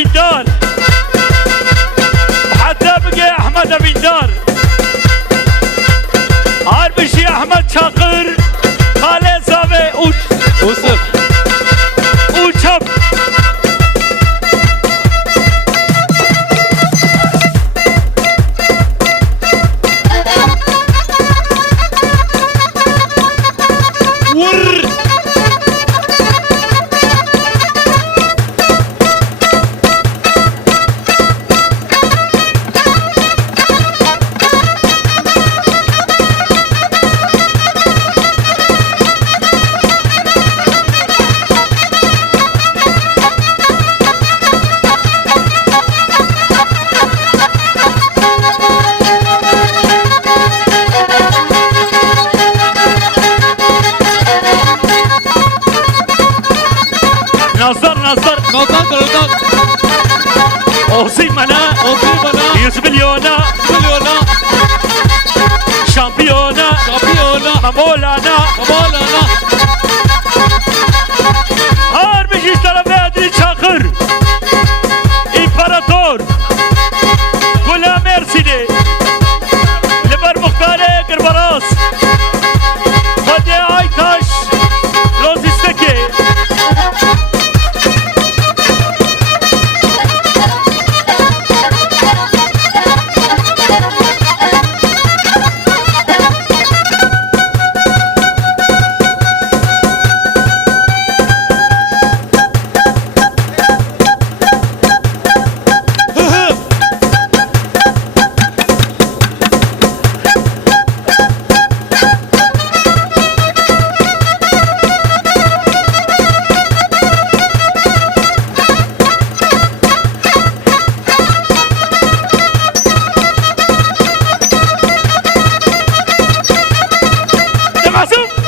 أميندار حتى بقي أحمد أميندار هربشي أحمد شاقر خالد زاوي Usuf. وشب Vur. نظر Nazan Karadan. أوصيمنا Otur bana. يوسف اليونا Milyona. شامبيونا Şampiyona. مولانا Babalana. هربشي طرف أدري شاقر إمبراطور غلام مرسيدي لبر مختار قربراس خدي آيتاش لوزيستكي معصوم